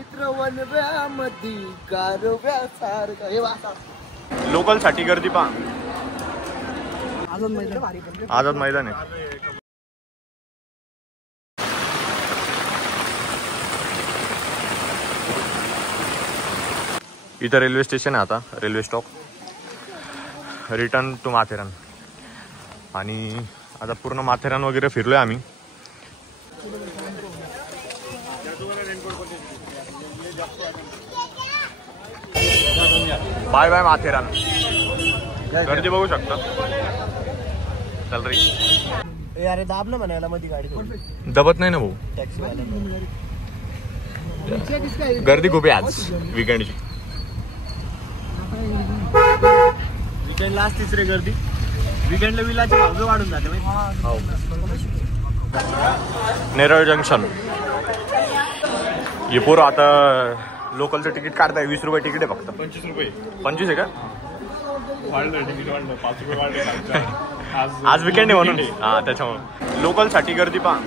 मित्र वनव्यामध्ये गारव्यासारखा हे वासा लोकल साठी गर्दी पहा. आझाद मैदान आहे. इथं रेल्वे स्टेशन आहे. आता railway stop return to Matheran. आणि आता पूर्ण माथेरान वगैरे फिरलोय आम्ही. Bye bye Matheran. गर्दी बघू शकता. चल रे. अरे दाब ना म्हणायला मध्ये गाडी दबत नाही ना भाऊ. टॅक्सी गर्दी खूप आहे आज वीकेंडची. वीकेंडला असतीच रे गर्दी. वीकेंडला विलाचे भाव वाढून जाते. नेरळ जंक्शन. हे पोरं आता लोकलचं तिकीट काढताय. 20 रुपये तिकीट आहे फक्त. 25 रुपये. 25 आहे का? वाढलं तिकीट वाढलं. 5 रुपये वाढले. आज वीकेंड आहे म्हणून. हा त्याच्यामुळे लोकल साठी गर्दी पहा.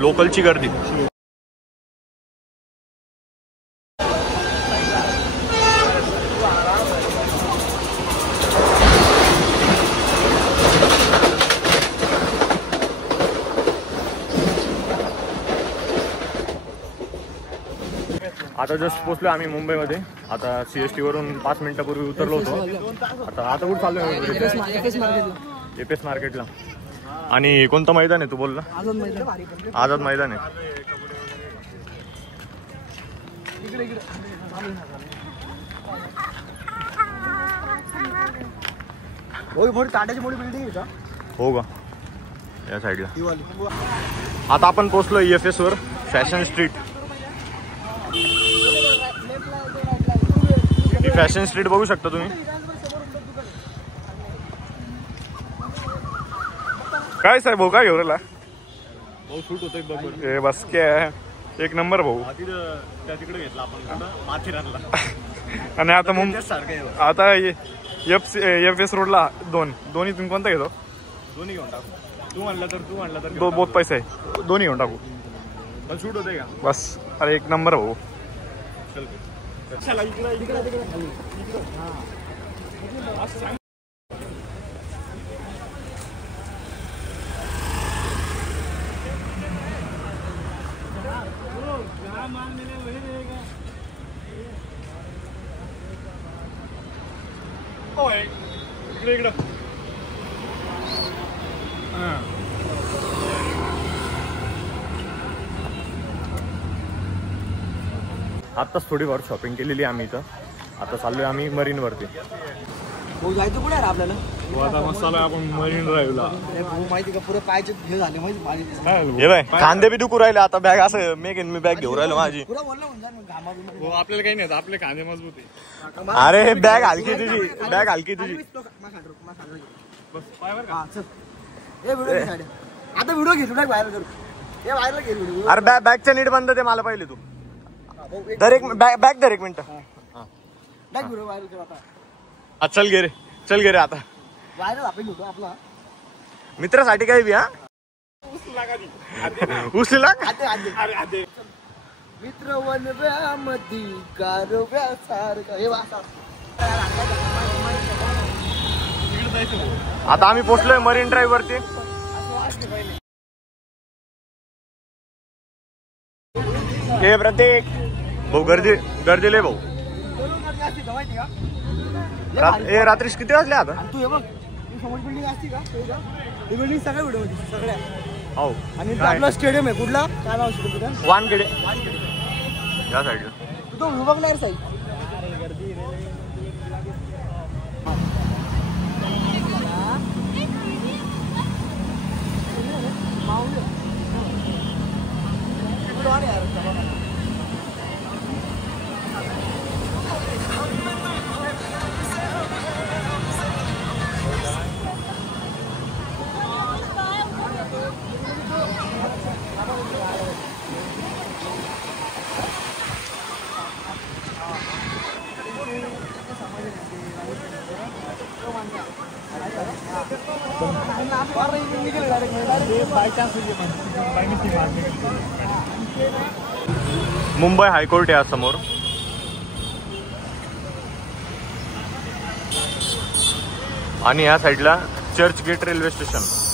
लोकलची गर्दी. आता जस्ट पोहोचलो आम्ही मुंबईमध्ये. आता CST वरून 5 मिनिटापूर्वी उतरलो होतो. आता कुठं चाललोय? एपीएस मार्केटला. आणि कोणतं मैदान आहे तू बोलला? आझाद मैदान आहे. टाटाची मोठी बिल्डिंग आहे का? हो का? या साईडला. आता आपण पोहोचलो EFS वर. Fashion street. ही फॅशन स्ट्रीट बघू शकता तुम्ही. काय साहेब भाऊ काय घेऊन राहिला? भाऊ शूट होतं बघ. हे बस काय एक नंबर भाऊ. तिकडे घेतला आपण माथेरानला. आणि आता आता FS रोडला दोन्ही तुम्ही कोणता घेतो? दोन्ही घेऊन टाकू. तू म्हणला तर बहुत पैसे आहे. दोन्ही घेऊन टाकू. पण शूट होते का? बस. अरे एक नंबर भाऊ. चला इकडे. इकडे आत्ताच थोडीफार शॉपिंग केलेली आम्ही इथं. आता चाललोय आम्ही मरीन वरती. जायचं कुठे आहे आपल्याला? आता मसाला आपण मरीन ड्राईव्हला. माहिती का पुरे पायचे हे झाले माहिती. हे बाय कांदे बी दुखू राहिले. आता बॅग असं मी बॅग घेऊन राहिलो माझी. आपल्याला काही नाही. आपले कांदे मजबूत आहे. अरे बॅग हलकी तुझी. बॅग हलकी तुझी. आता व्हिडिओ घेतो व्हायरल करू. हे व्हायरल घे व्हिडिओ. अरे बॅगच्या नीट बंद ते मला पहिले तू. धर एक बॅग धर एक मिनिट. व्हिडिओ व्हायरल कर आता. चल गे रे आता. व्हायरल आपण घेतो आपला मित्रासाठी काय बी. हा उचला मित्र वनव्यामध्ये गारव्यासारखा हे वासा. आता आम्ही पोहोचलोय मरीन ड्राईव्ह वरती. हे प्रत्येक भाऊ गर्दी लय भाऊ. रात्री किती वाजले आता? तू हे बघ समोर बिल्डिंग असती का? ही बिल्डिंग सगळ्या व्हिडिओ सगळ्या. हो. आणि आपला स्टेडियम आहे कुठला? काय नाव आहे? वानखेडे. या साईडला. तू तो बघणार साईड. मुंबई हायकोर्ट आहे समोर. आणि या साईडला चर्चगेट रेल्वे स्टेशन.